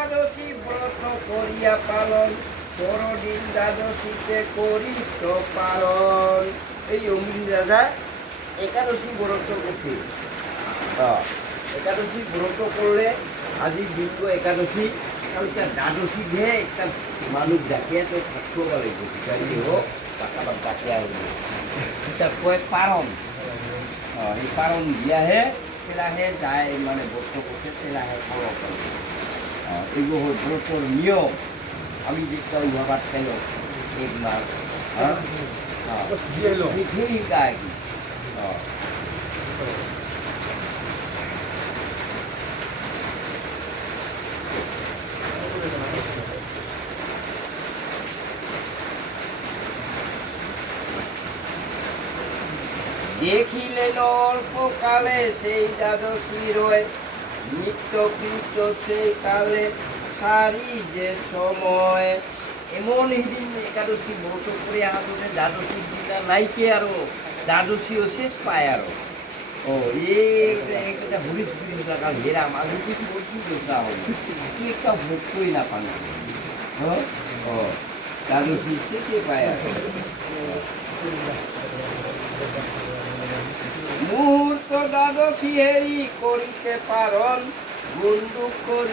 একাদশী ব্রত করিয়া পালন, পরদিন দ্বাদশীতে করিত পালন। এই অমৃত দাদা একাদশী ব্রত করছে। একাদশী ব্রত করলে আজি দিনটো একাদশী আৰু এতিয়া দ্বাদশী হে একটা মানুহ ডাকিয়া তো থাকব লাগিব বিচাৰি হোক কাৰোবাক ডাকি আহিব এতিয়া কয় পাৰণ। এই পাৰণ দিয়াহে তেলাহে যায় মানে ব্রত করছে তেলাহে খাব পারবে। এইগুলো হল ব্রতর নিয়ম। আমি যেটা ওইভাবে খেল এক মাস ঠিক গায় কি দেখিলেন অল্পকালে সেই দ্বাদশী রয়, নিত্য কৃত্য সেই কালে সারি যে সময়। এমন সেদিন একাদশী ব্রত করে আহাতে দ্বাদশীর দিনা নাইকে আরো দ্বাদশীও শেষ পায় আরো। ও এইটা হরিশ হরিশ টাকা হেরাম আমি কিছু বলছি দোষা হবে কি একটা ভোগ করি না পানি। ও দ্বাদশী শেষে পায় আর মুহূর্ত দ্বাদশী হেরি করিতে পারন, বন্দুক করি